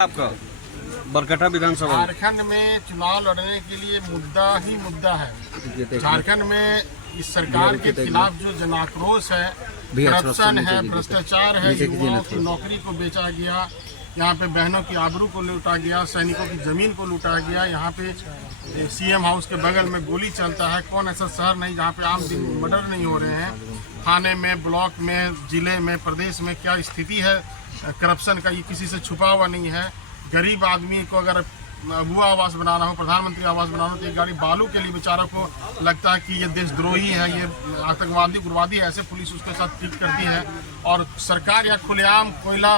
आपका बरकट्टा विधानसभा झारखंड में चुनाव लड़ने के लिए मुद्दा ही मुद्दा है। झारखंड में इस सरकार के खिलाफ जो जन आक्रोश है, करप्शन है, भ्रष्टाचार है, युवाओं की नौकरी को बेचा गया, यहाँ पे बहनों की आबरू को लूटा गया, सैनिकों की जमीन को लूटा गया, यहाँ पे सीएम हाउस के बगल में गोली चलता है। कौन ऐसा शहर नहीं जहाँ पे आम दिन मर्डर नहीं हो रहे हैं। थाने में, ब्लॉक में, जिले में, प्रदेश में क्या स्थिति है करप्शन का, ये किसी से छुपा हुआ नहीं है। गरीब आदमी को अगर अगुआ आवास बनाना हो, प्रधानमंत्री आवास बनाना हो, तो एक गाड़ी बालू के लिए बेचारा को लगता है कि ये देशद्रोही है, ये आतंकवादी उग्रवादी है, ऐसे पुलिस उसके साथ ट्रीट करती है। और सरकार या खुलेआम कोयला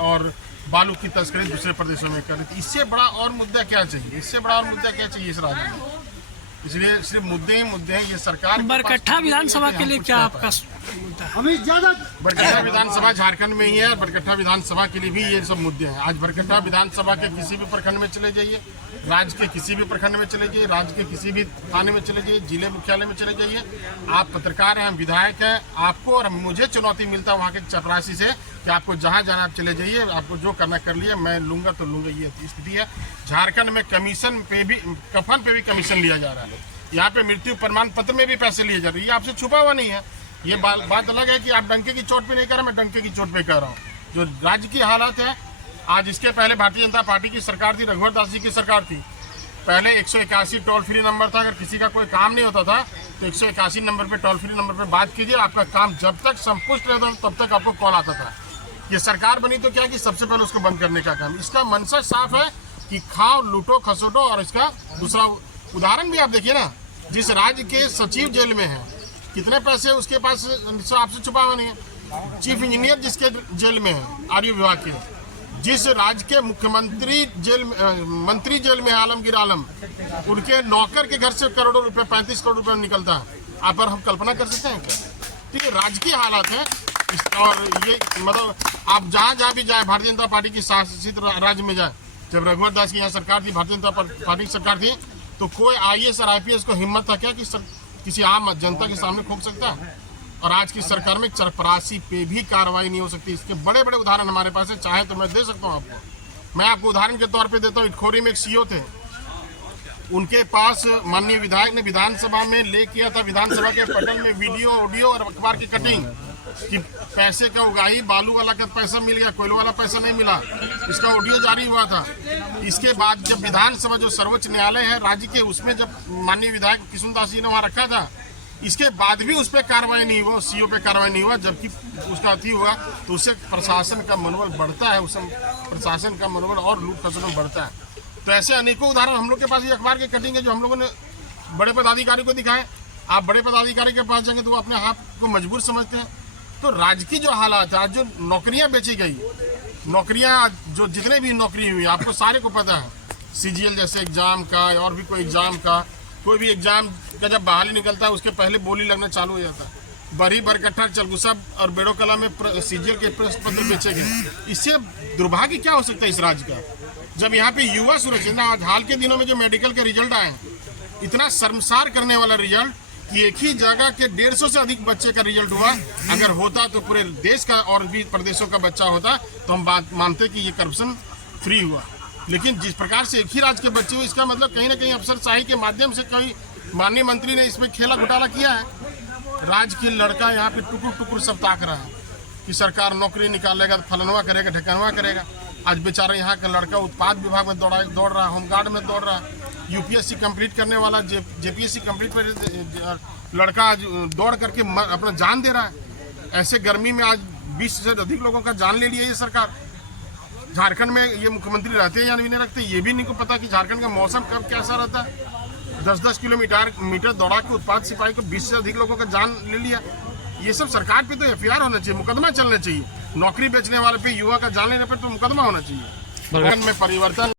और बालू की तस्करी दूसरे प्रदेशों में कर रही थी। इससे बड़ा और मुद्दा क्या चाहिए? इससे बड़ा और मुद्दा क्या चाहिए इस राज्य में? इसलिए सिर्फ मुद्दे ही मुद्दे हैं। ये सरकार बरकट्टा विधानसभा के लिए क्या आपका मुद्दा है? अभी ज्यादा बरकट्टा विधानसभा झारखंड में ही है। बरकट्टा विधानसभा के लिए भी ये सब मुद्दे हैं। आज बरकट्टा विधानसभा के किसी भी प्रखंड में चले जाइए, राज्य के किसी भी प्रखंड में चले जाइए, राज्य के किसी भी थाने में चले जाइए, जिले मुख्यालय में चले जाइए। आप पत्रकार हैं, हम विधायक हैं, आपको और मुझे चुनौती मिलता है वहाँ के चपरासी से कि आपको जहाँ जाना आप चले जाइए, आपको जो करना कर लिए, मैं लूंगा तो लूंगा। ये स्थिति है। झारखंड में कमीशन पे भी, कफन पे भी कमीशन लिया जा रहा है। यहाँ पे मृत्यु प्रमाण पत्र में भी पैसे लिए जा रहे हैं। ये आपसे छुपा हुआ नहीं है। ये बात अलग है कि आप डंके की चोट पे नहीं कर रहे, मैं डंके की चोट पे कह रहा हूँ। जो राज्य की हालत है आज, इसके पहले भारतीय जनता पार्टी की सरकार थी, रघुवर दास जी की सरकार थी। पहले 181 टोल फ्री नंबर था। अगर किसी का कोई काम नहीं होता था तो 181 नंबर पे, टोल फ्री नंबर पे बात कीजिए, आपका काम जब तक संपुष्ट रहता था तब तक आपको कॉल आता था। ये सरकार बनी तो क्या कि सबसे पहले उसको बंद करने का काम। इसका मंशा साफ है कि खाओ, लूटो, खसोटो। और इसका दूसरा उदाहरण भी आप देखिए ना, जिस राज्य के सचिव जेल में है, कितने पैसे उसके पास आपसे छुपा हुआ नहीं है। चीफ इंजीनियर जिसके जेल में है, आर्य विभाग के, जिस राज्य के मुख्यमंत्री जेल मंत्री जेल में है, आलमगीर आलम, उनके नौकर के घर से करोड़ों रुपए, 35 करोड़ रुपए निकलता है। आप पर हम कल्पना कर सकते हैं क्या? ठीक है, राज्य की हालत है। और ये मतलब आप जहाँ भी जाए, भारतीय जनता पार्टी की शासित राज्य में जाए, जब रघुवर दास की यहाँ सरकार थी, भारतीय जनता पार्टी की सरकार थी, तो कोई IAS और IPS को हिम्मत था क्या कि किसी आम जनता के सामने खोक सकता है? और आज की सरकार में चपरासी पे भी कार्रवाई नहीं हो सकती। इसके बड़े बड़े उदाहरण हमारे पास है, चाहे तो मैं दे सकता हूँ आपको। मैं आपको उदाहरण के तौर पे देता हूँ। इटखोरी में एक CO थे, उनके पास माननीय विधायक ने विधानसभा में ले किया था, विधानसभा के पटल में वीडियो, ऑडियो और अखबार की कटिंग कि पैसे का उगाही, बालू वाला का पैसा मिल गया, कोयला वाला पैसा नहीं मिला। इसका ऑडियो जारी हुआ था। इसके बाद जब विधानसभा, जो सर्वोच्च न्यायालय है राज्य के, उसमें जब माननीय विधायक कृष्णदास जी ने वहाँ रखा था, इसके बाद भी उस पर कार्रवाई नहीं हुआ, CO पे कार्रवाई नहीं हुआ। जबकि उसका अति हुआ तो उससे प्रशासन का मनोबल बढ़ता है, उससे प्रशासन का मनोबल और लूट खसोट बढ़ता है। तो ऐसे अनेकों उदाहरण हम लोग के पास ये अखबार के कटिंग है जो हम लोगों ने बड़े पदाधिकारी को दिखाए। आप बड़े पदाधिकारी के पास जाएंगे तो वो अपने हाथ को मजबूर समझते हैं। तो राज्य की जो हालात है, आज जो नौकरियां बेची गई, नौकरियां जो जितने भी नौकरी हुई, आपको सारे को पता है, CGL जैसे एग्जाम का और भी कोई एग्जाम का, कोई भी एग्जाम का जब बहाली निकलता है उसके पहले बोली लगना चालू हो जाता है। बरी, बरकट्टा, चलगुसा और बेड़ोकला में CGL के प्रश्न पत्र बेचे गए। इससे दुर्भाग्य क्या हो सकता है इस राज्य का, जब यहाँ पे युवा सुरक्षित। आज हाल के दिनों में जो मेडिकल के रिजल्ट आए, इतना शर्मसार करने वाला रिजल्ट कि एक ही जगह के 150 से अधिक बच्चे का रिजल्ट हुआ। अगर होता तो पूरे देश का और भी प्रदेशों का बच्चा होता तो हम बात मानते कि ये करप्शन फ्री हुआ। लेकिन जिस प्रकार से एक ही राज्य के बच्चे हुए, इसका मतलब कहीं ना कहीं अफसरशाही के माध्यम से कोई माननीय मंत्री ने इसमें खेला घोटाला किया है। राज्य की लड़का यहाँ पे टुकुर टुकुर सब ताक रहा है कि सरकार नौकरी निकालेगा, फलनवा करेगा, ढकनवा करेगा। आज बेचारा यहाँ का लड़का उत्पाद विभाग में दौड़ रहा है, होमगार्ड में दौड़ रहा है, UPSC कंप्लीट करने वाला, JPSC कंप्लीट पर लड़का आज दौड़ करके अपना जान दे रहा है। ऐसे गर्मी में आज 20 से अधिक लोगों का जान ले लिया ये सरकार। झारखंड में ये मुख्यमंत्री रहते हैं या नहीं रहते, ये भी नहीं को पता कि झारखंड का मौसम कब कैसा रहता है। 10-10 किलोमीटर दौड़ा के उत्पाद सिपाही को 20 से अधिक लोगों का जान ले लिया। ये सब सरकार पे तो FIR होना चाहिए, मुकदमा चलना चाहिए। नौकरी बेचने वाले पे, युवा का जान लेने पर तो मुकदमा होना चाहिए। में परिवर्तन